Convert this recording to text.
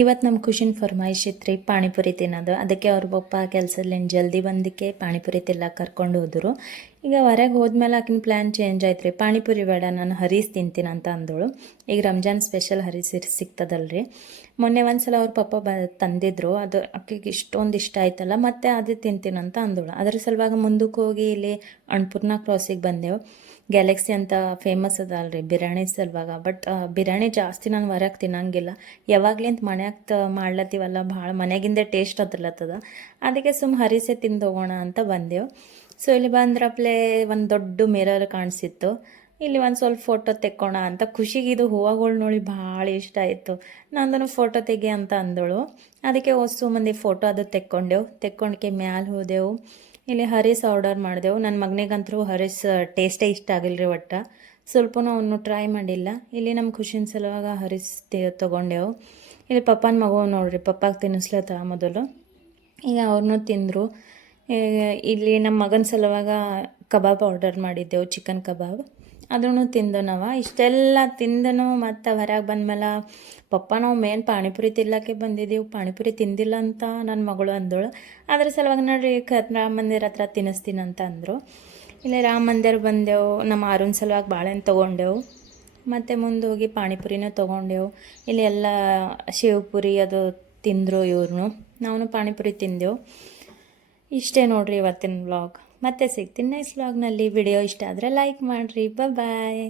ಇವತ್ತು ನಮ್ಮ ಖುಷಿನ ಫರ್ಮಾಯಿಶ್ ಇತ್ತು ರೀ ಪಾನಿಪುರಿ ತಿನ್ನೋದು. ಅದಕ್ಕೆ ಅವ್ರ ಪಪ್ಪ ಕೆಲಸದಿಂದ ಜಲ್ದಿ ಬಂದಕ್ಕೆ ಪಾನಿಪುರಿ ತಿನ್ನಕ್ಕೆ ಕರ್ಕೊಂಡು ಹೋದರು. ಈಗ ಹೊರಗೆ ಹೋದ್ಮೇಲೆ ಆಕಿನ ಪ್ಲ್ಯಾನ್ ಚೇಂಜ್ ಆಯ್ತು ರೀ. ಪಾನಿಪುರಿ ಬೇಡ, ನಾನು ಹರೀಸ್ ತಿಂತೀನಿ ಅಂತ ಅಂದಳು. ಈಗ ರಂಜಾನ್ ಸ್ಪೆಷಲ್ ಹರೀಸ್ ಸಿಗ್ತದಲ್ರಿ. ಮೊನ್ನೆ ಒಂದು ಸಲ ಅವ್ರ ಪಪ್ಪ ತಂದಿದ್ರು. ಅದು ಆಕೆಗೆ ಇಷ್ಟೊಂದು ಇಷ್ಟ ಆಯ್ತಲ್ಲ, ಮತ್ತೆ ಅದು ತಿಂತೀನಂತ ಅಂದಳು. ಅದ್ರ ಸಲುವಾಗಿ ಮುಂದಕ್ಕೆ ಹೋಗಿ ಇಲ್ಲಿ ಅಣ್ಣಪುರ್ಣ ಕ್ರಾಸಿಗೆ ಬಂದೆವು. ಗ್ಯಾಲಕ್ಸಿ ಅಂತ ಫೇಮಸ್ ಅದ ಅಲ್ರಿ ಬಿರಿಯಾನಿ ಸಲುವಾಗ. ಬಟ್ ಬಿರಿಯಾನಿ ಜಾಸ್ತಿ ನಾನು ಹೊರಗೆ ತಿನ್ನಂಗಿಲ್ಲ. ಯಾವಾಗ್ಲಿಂತ ಮನ್ಯಾಗ ಮಾಡ್ಲತ್ತೀವಲ್ಲ, ಭಾಳ ಮನೆಗಿಂದ ಟೇಸ್ಟ್ ಅದರ್ಲತ್ತದ. ಅದಕ್ಕೆ ಹರಿಸೆ ತಿಂದು ಹೋಗೋಣ ಅಂತ ಬಂದೆವು. ಸೊ ಇಲ್ಲಿ ಬಂದ್ರಪ್ಲೆ ಒಂದು ದೊಡ್ಡ ಮಿರರ್ ಕಾಣಿಸಿತ್ತು. ಇಲ್ಲಿ ಒಂದು ಸ್ವಲ್ಪ ಫೋಟೋ ತೆಕ್ಕೋಣ ಅಂತ. ಖುಷಿಗೆ ಇದು ಹೂವುಗಳು ನೋಡಿ ಭಾಳ ಇಷ್ಟ ಆಯಿತು. ನಂದೂ ಫೋಟೋ ತೆಗಿ ಅಂತ ಅಂದಳು. ಅದಕ್ಕೆ ಹೊಸು ಮಂದಿ ಫೋಟೋ ಅದು ತೆಕ್ಕೊಂಡ್ಕೆ ಮ್ಯಾಲೆ ಹೋದೆವು. ಇಲ್ಲಿ ಹರೀಸ್ ಆರ್ಡರ್ ಮಾಡಿದೆವು. ನನ್ನ ಮಗನಿಗಂತರೂ ಹರೀಸ್ ಟೇಸ್ಟೇ ಇಷ್ಟ ಆಗಿಲ್ಲ ರೀ. ಒಟ್ಟು ಸ್ವಲ್ಪನೂ ಅವನು ಟ್ರೈ ಮಾಡಿಲ್ಲ. ಇಲ್ಲಿ ನಮ್ಮ ಖುಷಿನ ಸಲುವಾಗ ಹರೀಸ್ ತೊಗೊಂಡೆವು. ಇಲ್ಲಿ ಪಪ್ಪನ ಮಗು ನೋಡ್ರಿ, ಪಪ್ಪಾಗೆ ತಿನ್ನಿಸ್ಲತ್ತ ಮೊದಲು. ಈಗ ಅವ್ರನ್ನೂ ತಿಂದರು. ಇಲ್ಲಿ ನಮ್ಮ ಮಗನ ಸಲುವಾಗ ಕಬಾಬ್ ಆರ್ಡರ್ ಮಾಡಿದ್ದೆವು, ಚಿಕನ್ ಕಬಾಬ್. ಅದನ್ನು ತಿಂದು ನಾವು ಇಷ್ಟೆಲ್ಲ ತಿಂದನು. ಮತ್ತು ಹೊರಗೆ ಬಂದಮೇಲೆ ಪಪ್ಪ ನಾವು ಮೇನ್ ಪಾನಿಪುರಿ ತಿನ್ನಕ್ಕೆ ಬಂದಿದ್ದೀವಿ, ಪಾನಿಪುರಿ ತಿಂದಿಲ್ಲ ಅಂತ ನನ್ನ ಮಗಳು ಅಂದಳು. ಅದ್ರ ಸಲುವಾಗಿ ನೋಡ್ರಿ ರಾಮ ಮಂದಿರ ಹತ್ರ ತಿನ್ನಿಸ್ತೀನಂತ ಅಂದರು. ಇಲ್ಲಿ ರಾಮ ಮಂದಿರ ಬಂದೆವು. ನಮ್ಮ ಆರುನ ಸಲುವಾಗಿ ಬಾಳೆಹಣ್ಣು ತೊಗೊಂಡೆವು. ಮತ್ತು ಮುಂದೆ ಹೋಗಿ ಪಾನಿಪುರಿನೂ ತೊಗೊಂಡೆವು. ಇಲ್ಲಿ ಎಲ್ಲ ಶಿವಪುರಿ ಅದು ತಿಂದರು ಇವ್ರನ್ನೂ. ನಾವು ಪಾನಿಪುರಿ ತಿಂದೆವು. ಇಷ್ಟೇ ನೋಡ್ರಿ ಇವತ್ತಿನ ವ್ಲಾಗ್. ಮತ್ತೆ ಸಿಗ್ತೀನಿ ನೆಕ್ಸ್ಟ್ ವ್ಲಾಗ್ನಲ್ಲಿ. ವಿಡಿಯೋ ಇಷ್ಟ ಆದರೆ ಲೈಕ್ ಮಾಡಿರಿ. ಬಾಯ್.